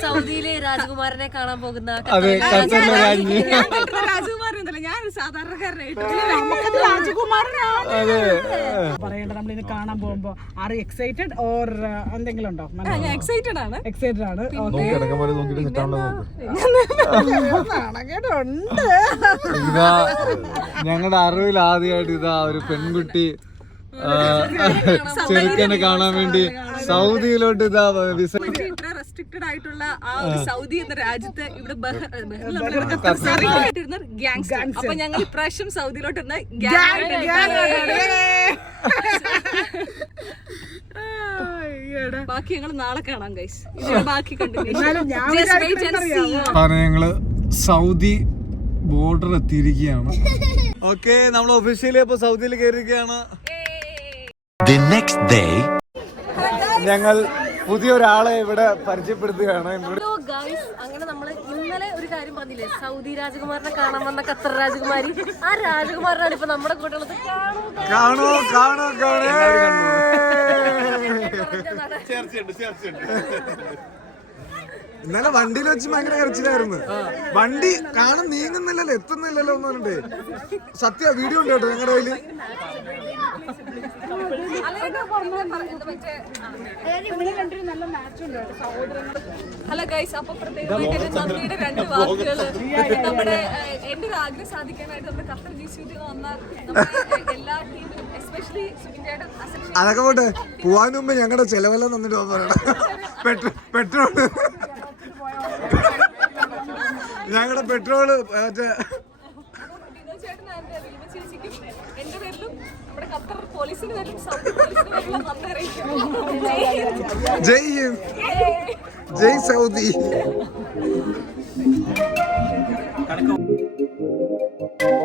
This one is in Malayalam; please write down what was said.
സൗദിയിലെ രാജകുമാരനെ കാണാൻ പോകുന്ന അതെ ഖത്തറിലെ രാജ്ഞി രാജകുമാരനല്ല ഞാനൊരു സാധാരണക്കാരനായിട്ട് നമുക്കത് രാജകുമാരനാണ്. അതെ. പറയണ്ട നമ്മളിത് കാണാൻ പോകുമ്പോ ആർ എക്സൈറ്റഡ് ഓർ എന്തെങ്കിലും ഉണ്ടോ? ഞാൻ എക്സൈറ്റഡ് ആണ്. എക്സൈറ്റഡ് ആണ്. നോക്കി കിടക്കാൻ പോലെ ഇതാ ഞങ്ങളുടെ അറിവിൽ ആദ്യമായിട്ട് ഇതാ ഒരു പെൺകുട്ടി ചെറുക്കനെ കാണാൻ വേണ്ടി സൗദിയിലോട്ട് ഇതാ വിസ റെസ്ട്രിക്റ്റഡ് ആയിട്ടുള്ള ആ ഒരു സൗദി എന്ന രാജ്യത്ത് ഇവിടെ ബഹ- ഗ്യാങ്സ് അപ്പൊ ഞങ്ങൾ ഇപ്രാവശ്യം സൗദിയിലോട്ട് ഇരുന്ന ബാക്കി ഞങ്ങൾ നാളെ കാണാം ഗൈസ് ബാക്കി ഞങ്ങൾ സൗദി ബോർഡർ എത്തിയിരിക്കുകയാണ്. ഓക്കെ നമ്മൾ ഒഫീഷ്യലി ഇപ്പൊ സൗദിയിൽ കയറിയിരിക്കുകയാണ്. ഞങ്ങൾ പുതിയൊരാളെ ഇവിടെ പരിചയപ്പെടുത്തുകയാണ്. അങ്ങനെ നമ്മൾ ഇന്നലെ ഒരു കാര്യം പറഞ്ഞില്ലേ? സൗദി രാജകുമാരനെ കാണാൻ വന്ന ഖത്തർ രാജകുമാരി. ആ രാജകുമാരനാണ് ഇപ്പൊ നമ്മുടെ കൂടെ കാണോ കാണോ കാണോ കാണൂ. കാണൂ ഇന്നലെ വണ്ടിയിൽ വെച്ച് ഭയങ്കര കരച്ചിലായിരുന്നു. വണ്ടി കാണാൻ നീങ്ങുന്നില്ലല്ലോ എത്തുന്നില്ലല്ലോ എന്ന് പറഞ്ഞിട്ട്. സത്യ വീഡിയോ ഉണ്ട് കേട്ടോ ഞങ്ങളുടെ കയ്യിൽ? ഹലോ ഗൈസ് അപ്പൊ പ്രത്യേകമായിട്ട് നന്ദിയുടെ രണ്ട് വാക്കുകൾ നമ്മുടെ എന്റെ ഒരു ആഗ്രഹം സാധിക്കാനായിട്ട് നമ്മുടെ ഖത്തർ ജി സി വന്ന എല്ലാ ടീമിലും എസ്പെഷ്യലി അതൊക്കെ പോട്ടെ പോവാൻ മുമ്പ് ഞങ്ങളുടെ ചെലവെല്ലാം തന്നിട്ട് പറയണം പെട്രോൾ പെട്രോൾ. ഞങ്ങളുടെ പെട്രോൾ മറ്റേ ചേച്ചിക്കും? എന്റെ പേരിലും നമ്മുടെ ഖത്തർ നന്ദി അറിയിക്കുന്നു. ജയ് ഹിന്ദ്. ജയ് സൗദി. Yay!